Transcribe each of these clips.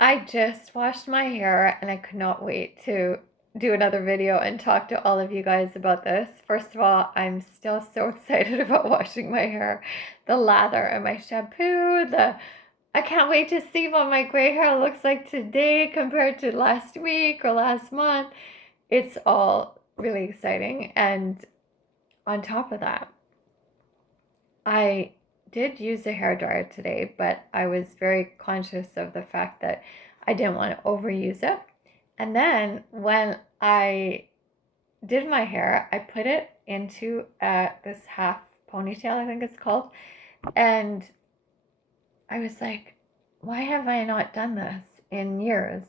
I just washed my hair and I could not wait to do another video and talk to all of you guys about this. First of all, I'm still so excited about washing my hair. The lather and my shampoo, I can't wait to see what my gray hair looks like today compared to last week or last month. It's all really exciting. And on top of that, I did use a hair dryer today, but I was very conscious of the fact that I didn't want to overuse it. And then when I did my hair, I put it into this half ponytail, I think it's called. And I was like, why have I not done this in years?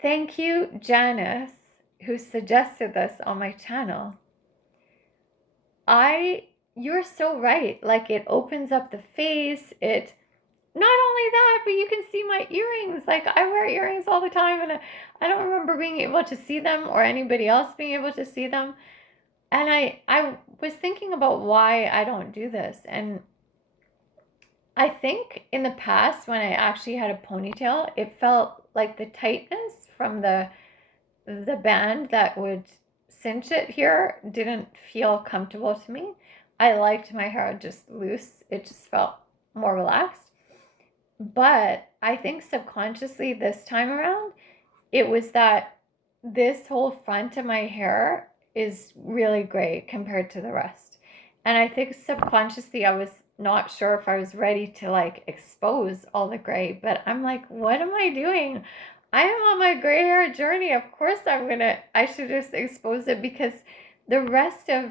Thank you, Janice, who suggested this on my channel. You're so right. Like, it opens up the face. Not only that, but you can see my earrings. Like, I wear earrings all the time, and I don't remember being able to see them or anybody else being able to see them. And I was thinking about why I don't do this. And I think in the past, when I actually had a ponytail, it felt like the tightness from the band that would cinch it here didn't feel comfortable to me. I liked my hair just loose. It just felt more relaxed. But I think subconsciously this time around, it was that this whole front of my hair is really gray compared to the rest. And I think subconsciously I was not sure if I was ready to like expose all the gray, but I'm like, what am I doing? I am on my gray hair journey. Of course I should just expose it, because the rest of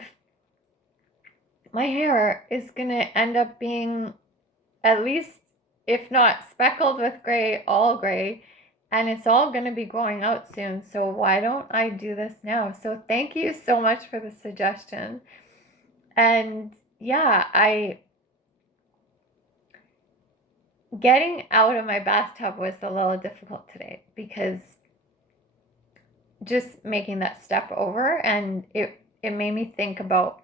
my hair is gonna end up being, at least if not speckled with gray, all gray, and it's all going to be growing out soon. So why don't I do this now? So thank you so much for the suggestion. And yeah, getting out of my bathtub was a little difficult today, because just making that step over, and it made me think about,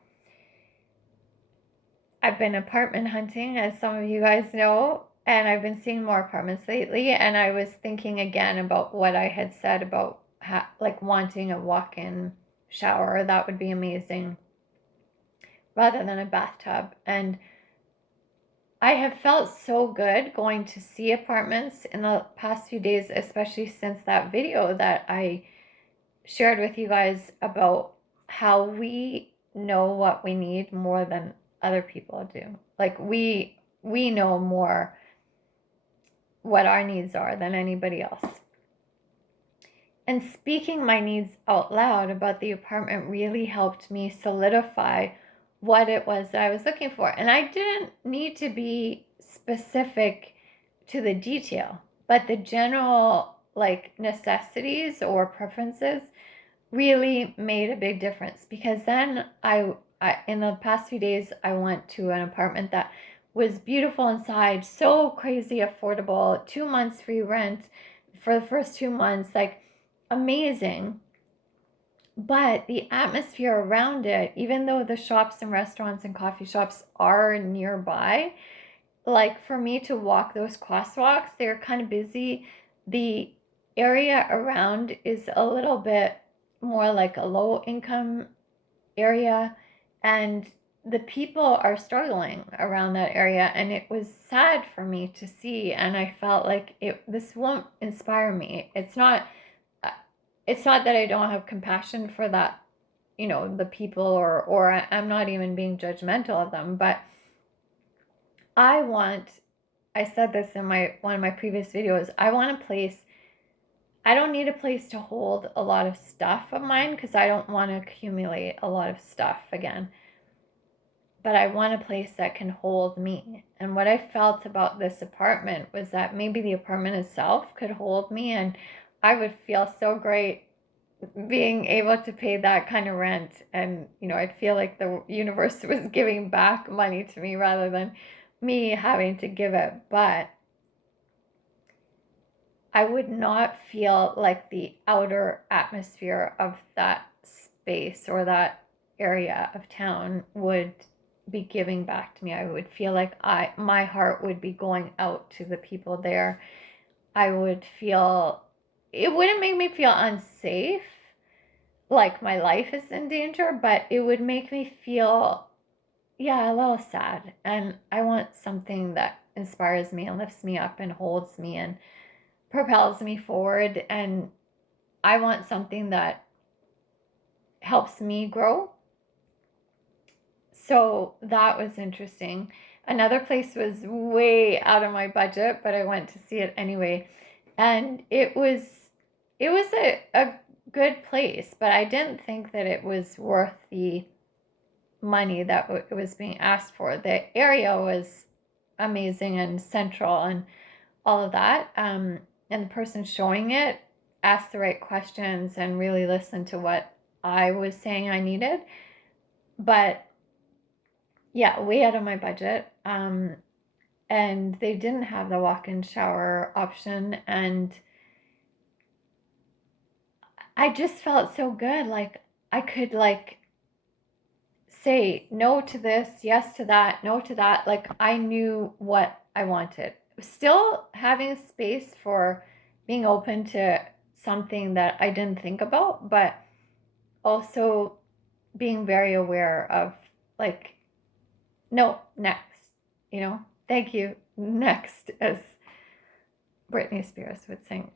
I've been apartment hunting, as some of you guys know, and I've been seeing more apartments lately. And I was thinking again about what I had said about like wanting a walk-in shower. That would be amazing, rather than a bathtub. And I have felt so good going to see apartments in the past few days, especially since that video that I shared with you guys about how we know what we need more than other people do. Like, we know more what our needs are than anybody else. And speaking my needs out loud about the apartment really helped me solidify what it was that I was looking for. And I didn't need to be specific to the detail, but the general like necessities or preferences really made a big difference. Because then I in the past few days, I went to an apartment that was beautiful inside, so crazy affordable, 2 months free rent for the first 2 months, like amazing. But the atmosphere around it, even though the shops and restaurants and coffee shops are nearby, like for me to walk those crosswalks, they're kind of busy. The area around is a little bit more like a low income area, and the people are struggling around that area, and it was sad for me to see. And I felt like this won't inspire me. It's not that I don't have compassion for that, the people, or I'm not even being judgmental of them, but I said this in one of my previous videos, I don't need a place to hold a lot of stuff of mine, because I don't want to accumulate a lot of stuff again. But I want a place that can hold me. And what I felt about this apartment was that maybe the apartment itself could hold me, and I would feel so great being able to pay that kind of rent. And, I'd feel like the universe was giving back money to me rather than me having to give it. But I would not feel like the outer atmosphere of that space or that area of town would be giving back to me. I would feel like my heart would be going out to the people there. I would feel, it wouldn't make me feel unsafe, like my life is in danger, but it would make me feel, yeah, a little sad. And I want something that inspires me and lifts me up and holds me and propels me forward. And I want something that helps me grow. So that was interesting. Another place was way out of my budget, but I went to see it anyway. And it was a good place, but I didn't think that it was worth the money that was being asked for. The area was amazing and central and all of that. And the person showing it asked the right questions and really listened to what I was saying I needed. But yeah, way out of my budget. And they didn't have the walk-in shower option. And I just felt so good. Like I could like say no to this, yes to that, no to that. Like I knew what I wanted. Still having space for being open to something that I didn't think about, but also being very aware of like, no, next, thank you, next, as Britney Spears would sing.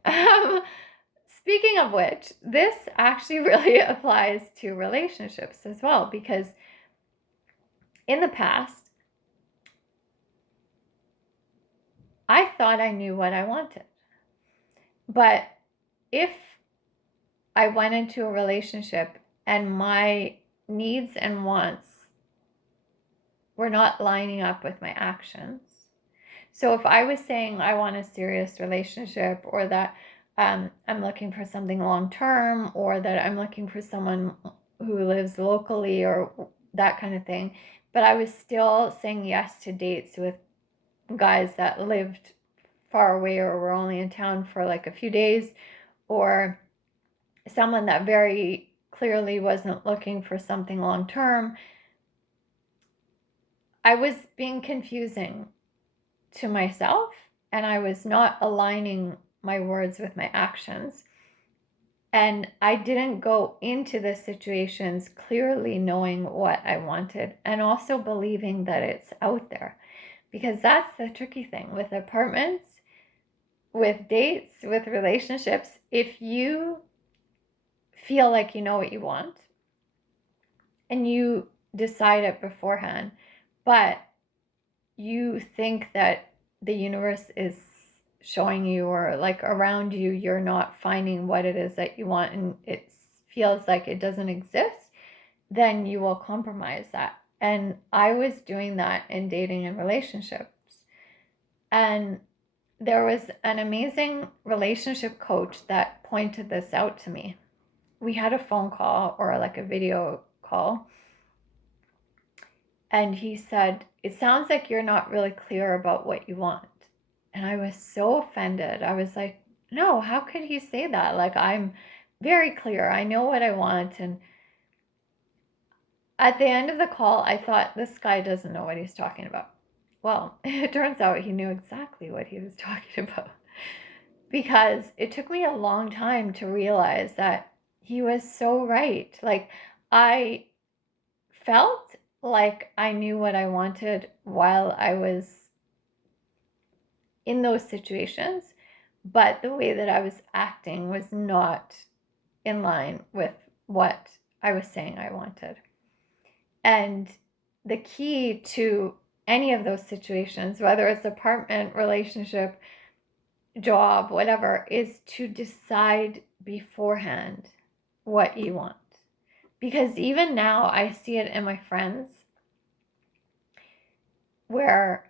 Speaking of which, this actually really applies to relationships as well, because in the past, I thought I knew what I wanted. But if I went into a relationship and my needs and wants were not lining up with my actions, so if I was saying I want a serious relationship, or that I'm looking for something long term, or that I'm looking for someone who lives locally, or that kind of thing, but I was still saying yes to dates with guys that lived far away or were only in town for like a few days, or someone that very clearly wasn't looking for something long term, I was being confusing to myself, and I was not aligning my words with my actions. And I didn't go into the situations clearly knowing what I wanted, and also believing that it's out there. Because that's the tricky thing with apartments, with dates, with relationships. If you feel like you know what you want and you decide it beforehand, but you think that the universe is showing you, or like around you, you're not finding what it is that you want, and it feels like it doesn't exist, then you will compromise that. And I was doing that in dating and relationships. And there was an amazing relationship coach that pointed this out to me. We had a phone call, or like a video call, and he said, "It sounds like you're not really clear about what you want." And I was so offended. I was like, no, how could he say that? Like, I'm very clear. I know what I want. And at the end of the call, I thought, this guy doesn't know what he's talking about. Well, it turns out he knew exactly what he was talking about, because it took me a long time to realize that he was so right. Like, I felt like I knew what I wanted while I was in those situations, but the way that I was acting was not in line with what I was saying I wanted. And the key to any of those situations, whether it's apartment, relationship, job, whatever, is to decide beforehand what you want. Because even now, I see it in my friends where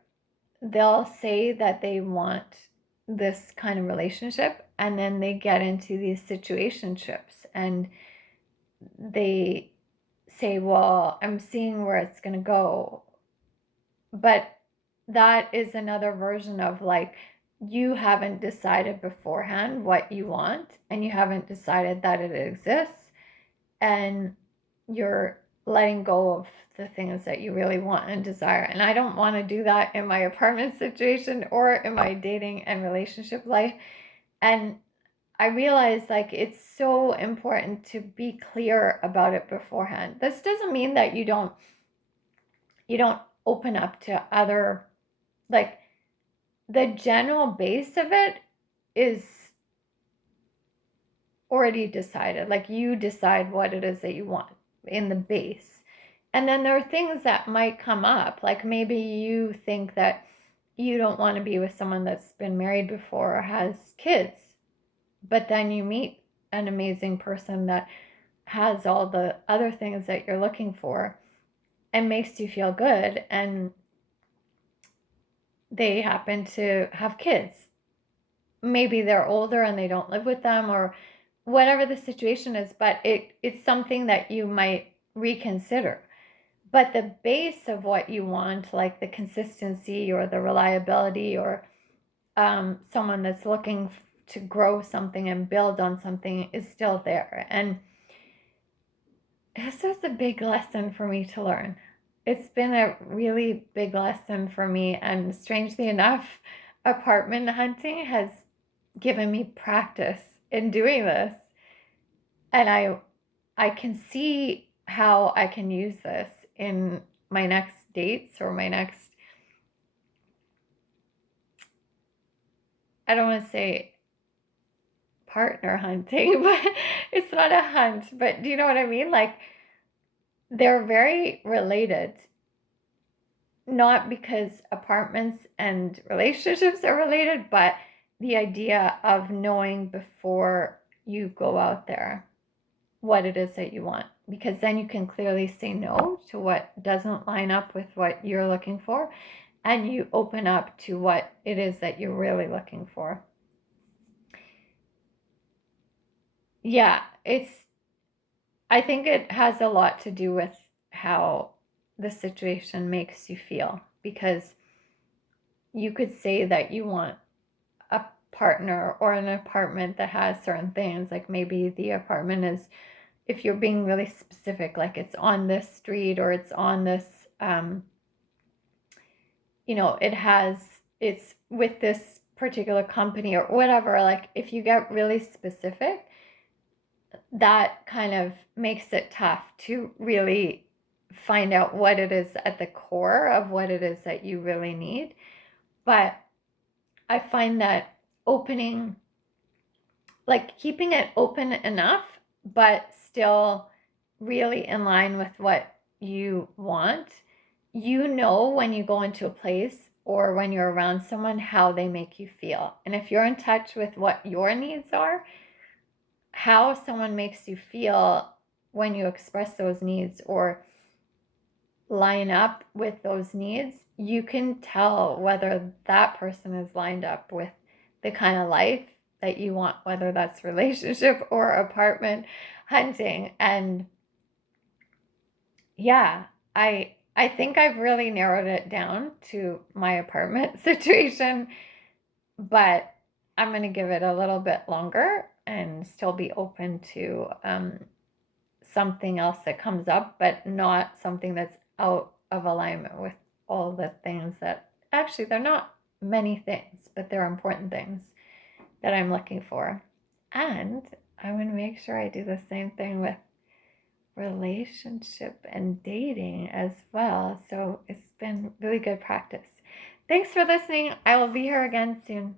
they'll say that they want this kind of relationship, and then they get into these situationships and they say, well, I'm seeing where it's going to go. But that is another version of like, you haven't decided beforehand what you want, and you haven't decided that it exists, and you're letting go of the things that you really want and desire. And I don't want to do that in my apartment situation or in my dating and relationship life. And I realize like it's so important to be clear about it beforehand. This doesn't mean that you don't open up to other, like, the general base of it is already decided. Like, you decide what it is that you want in the base. And then there are things that might come up. Like, maybe you think that you don't want to be with someone that's been married before or has kids, but then you meet an amazing person that has all the other things that you're looking for and makes you feel good, and they happen to have kids. Maybe they're older and they don't live with them, or whatever the situation is, but it's something that you might reconsider. But the base of what you want, like the consistency or the reliability, or someone that's looking to grow something and build on something, is still there. And this was a big lesson for me to learn. It's been a really big lesson for me, and strangely enough, apartment hunting has given me practice in doing this. And I can see how I can use this in my next dates, or my next, I don't want to say partner hunting, but it's not a hunt, but do you know what I mean? Like, they're very related, not because apartments and relationships are related, but the idea of knowing before you go out there what it is that you want, because then you can clearly say no to what doesn't line up with what you're looking for, and you open up to what it is that you're really looking for. Yeah, I think it has a lot to do with how the situation makes you feel, because you could say that you want a partner or an apartment that has certain things. Like, maybe the apartment is, if you're being really specific, like it's on this street, or it's on this, it's with this particular company or whatever. Like, if you get really specific, that kind of makes it tough to really find out what it is at the core of what it is that you really need. But I find that opening, like keeping it open enough, but still really in line with what you want. When you go into a place or when you're around someone, how they make you feel. And if you're in touch with what your needs are, how someone makes you feel when you express those needs or line up with those needs, you can tell whether that person is lined up with the kind of life that you want, whether that's relationship or apartment hunting. And yeah, I think I've really narrowed it down to my apartment situation, but I'm going to give it a little bit longer and still be open to something else that comes up, but not something that's out of alignment with all the things that, actually, they're not many things, but they're important things that I'm looking for. And I'm going to make sure I do the same thing with relationship and dating as well. So it's been really good practice. Thanks for listening. I will be here again soon.